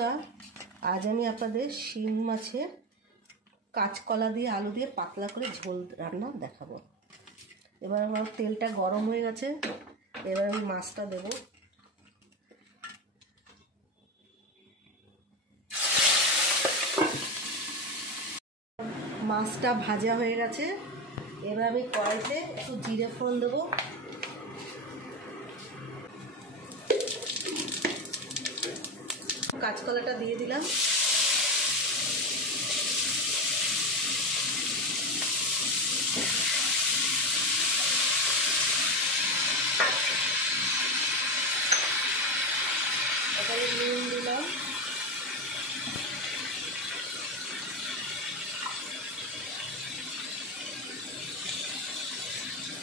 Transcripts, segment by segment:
বন্ধুরা, আজ আমি আপনাদের শিং মাছের কাঁচকলা দিয়ে আলু দিয়ে পাতলা করে ঝোল রান্না দেখাবো। এবার আমার তেলটা গরম হয়ে গেছে, এবার আমি মাছটা দেব। মাছটা ভাজা হয়ে গেছে, এবার আমি কড়াইতে একটু জিরে ফোড়ন দেবো। কাঁচকলাটা দিয়ে দিলাম। এখানে নুন দিলাম,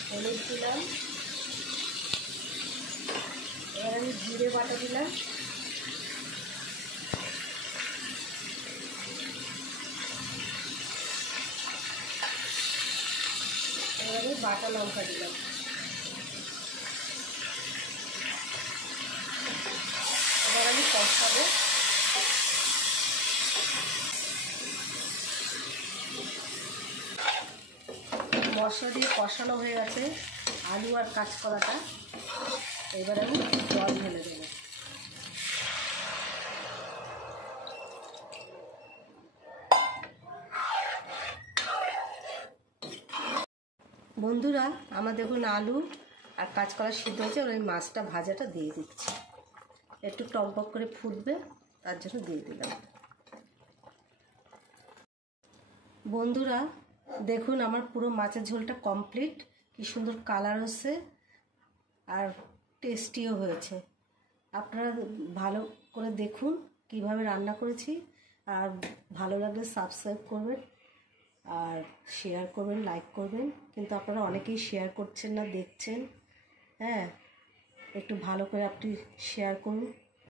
হলুদ দিলাম, এবার আমি জিরে বাটা দিলাম, এবার আমি বাটা লঙ্কা দিলাম। এবার আমি কষাবো। মশলা দিয়ে কষানো হয়ে গেছে আলু আর কাঁচকলাটা, এবার আমি জল ঢেলে দেবো। বন্ধুরা, আমার দেখুন আলু আর কাঁচকলা সিদ্ধ হয়েছে, ওই মাছটা ভাজাটা দিয়ে দিচ্ছি। একটু টকবক করে ফুটবে, তার জন্য দিয়ে দিলাম। বন্ধুরা দেখুন, আমার পুরো মাছের ঝোলটা কমপ্লিট। কি সুন্দর কালার হচ্ছে আর টেস্টিও হয়েছে। আপনারা ভালো করে দেখুন কিভাবে রান্না করেছি, আর ভালো লাগলে সাবস্ক্রাইব করবেন আর শেয়ার করবেন, লাইক করবেন। কিন্তু আপনারা অনেকেই শেয়ার করছেন না, দেখছেন। হ্যাঁ, একটু ভালো করে আপনি শেয়ার করুন।